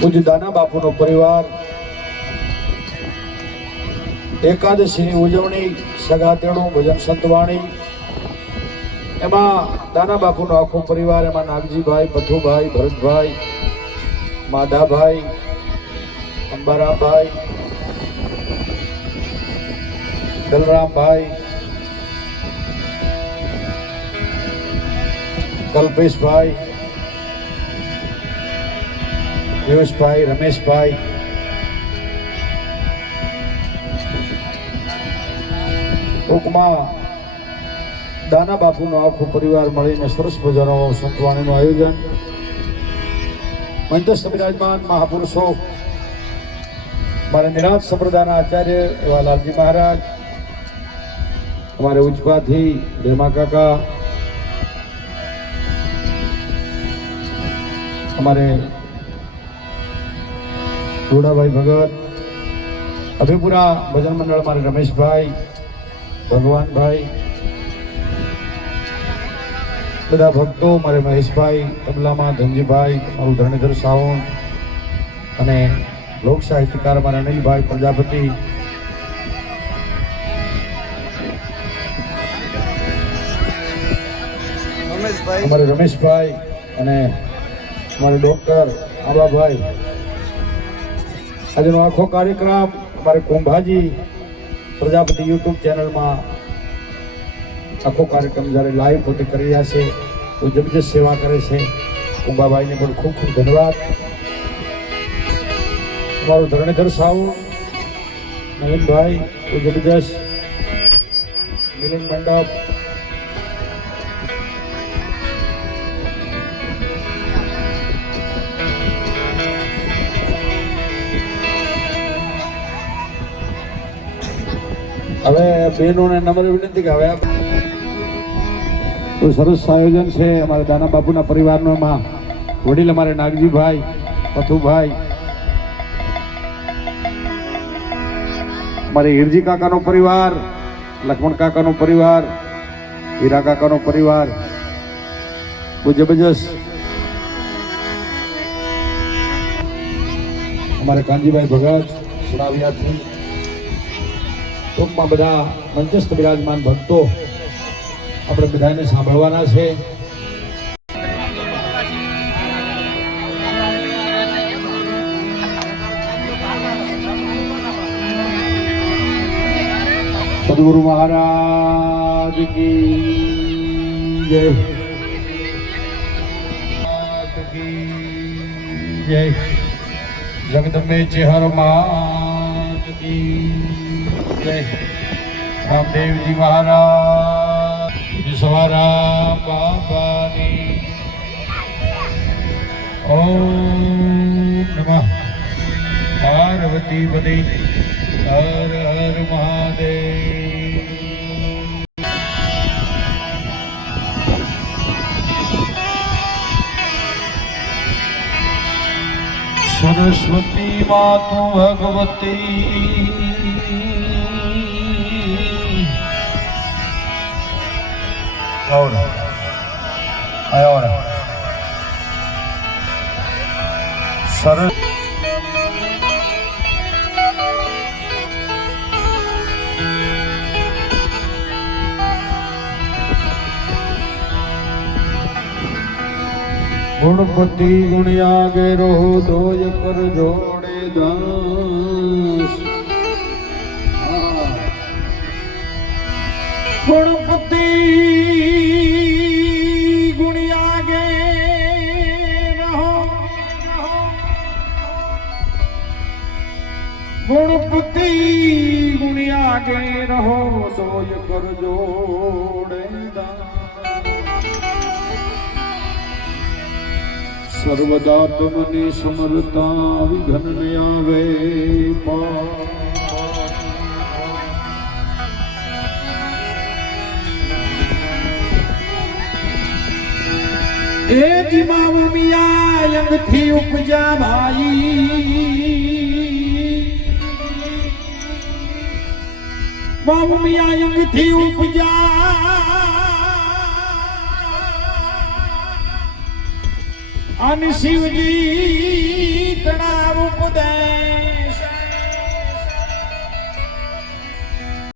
પૂજ્ય દાના બાપુનો પરિવાર એકાદશીની ઉજવણી સગાતેણું ભજન સંતવાણી એમાં દાના બાપુનો આખો પરિવાર એમાં નાગજીભાઈ, પથુભાઈ, ભરતભાઈ, માધાભાઈ, અંબારામભાઈ, દલરામભાઈ, કલ્પેશભાઈ, પિયુષભાઈ, રમેશભાઈ, ટૂંકમાં દાના બાપુનો આખો પરિવાર મળીને સરસ મજાનો સંતવાણીનું આયોજન. મંચસ્થ બિરાજમાન મહાપુરુષો મારા નિરાંત સંપ્રદાયના આચાર્ય એવા લાલજી મહારાજ, અમારે ઉજપાથી ભેમા કાકા, અમારે ધોડાભાઈ ભગત, અભિપુરા ભજન મંડળ મારે રમેશભાઈ, ભગવાનભાઈ, બધા ભક્તો, મારે મહેશભાઈ તબલામાં, ધનજીભાઈ, મારું ધરણીધર સાવણ અને લોક સાહિત્યકાર મારા અનિલભાઈ પ્રજાપતિ, અમારે રમેશભાઈ અને અમારે ડોક્ટર આબાભાઈ. આજનો આખો કાર્યક્રમ અમારે કુંભાજી પ્રજાપતિ યુટ્યુબ ચેનલમાં આખો કાર્યક્રમ જ્યારે લાઈવ પોતે કરી રહ્યા છે તો જબરજસ્ત સેવા કરે છે. કુંભાભાઈને પણ ખૂબ ખૂબ ધન્યવાદ. અમારું ધરણીધર સાવણ, નવીનભાઈ, જબરજસ્ત મિલન મંડપ, હવે બહેનોને નમ્ર વિનંતી કે હવે તો સરસ આયોજન છે અમારા દાના બાપુના પરિવારનો. એમાં વડીલ અમારે નાગજીભાઈ, પથુભાઈ, અમારે હિરજી કાકાનો પરિવાર, લક્ષ્મણ કાકાનો પરિવાર, હીરા કાકાનો પરિવાર, બહુ જબરજસ્ત. અમારે કાનજીભાઈ ભગત સુરાવિયાથી, ટૂંકમાં બધા મંચસ્થ બિરાજમાન ભક્તો આપણે બધાને સાંભળવાના છે. સદગુરુ મહારાજ કી જય, જય જગદંબે ચેહર માત કી જય. રામદેવજી મહારાજ, સવારા બાબાની ઓમ નમઃ પાર્વતી પદે હર હર મહાદેવ. સરસ્વતી માતુ ભગવતી ahora સરસ ગુણપતિ ગુણ્યા ગેરો દોય કર જોડે દાસ. ગુણપતિ ગુણ્યા ગે રહો, ગુણપતિ ગુણ્યા ગે રહો દોય કર જોડે દાસ. સર્વદા તમની સમરતા વિઘન ને આવે એ જીમા મિયા યંગથી ઉપજા ભાઈ, મામુ મિયા યંગથી ઉપજા અને શિવજી તણા ઉદય